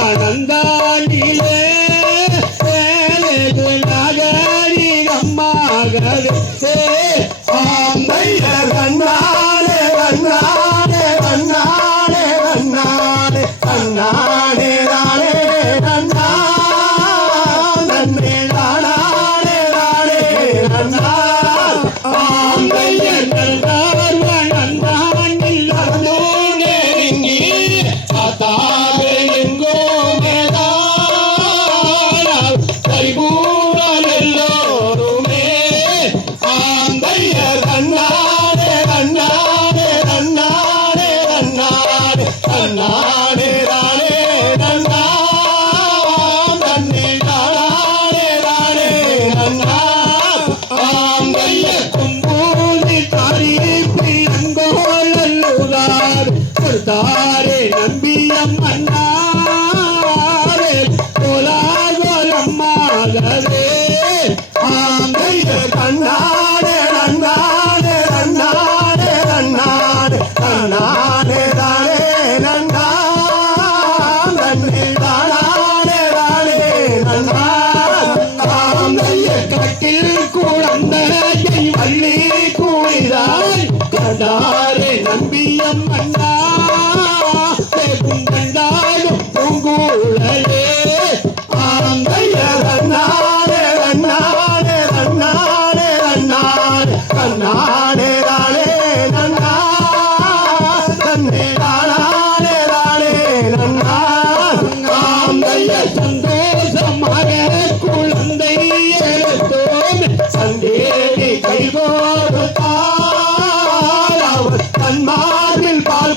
ஆனந்தாண்டிலே சேலது நாகரிகமாக दा கண்ணாடே தானே நன்னா நன்னி தானாடே தானே நன்னா ஆந்தைய சந்தோஷமாக குழந்தை எழுத்தோம் சண்டேடி அவர் தன்மாரில் பால்